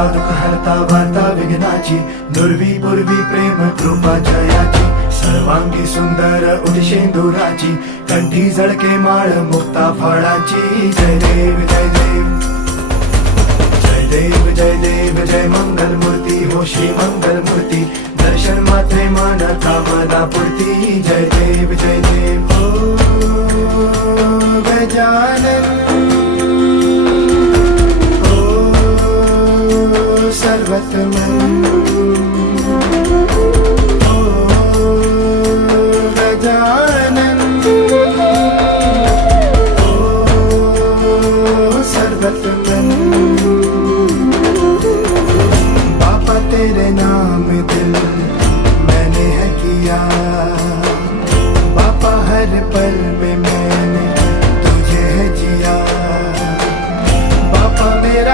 हरता दुःख हरता वार्ता विघ्नाची, दुर्वी पूर्वी प्रेम कृपा जयाची, सर्वांगी सुंदर उदिशेंदुराची, कंठी झळके माळ मुक्ता फळाची. जय देव जय देव जय देव जय देव जय मंगल मूर्ती हो श्री मंगल मूर्ती, दर्शन मात्रे मन कामना पूर्ती. जय देव जय देव हो गजानन हो सर्वतमन.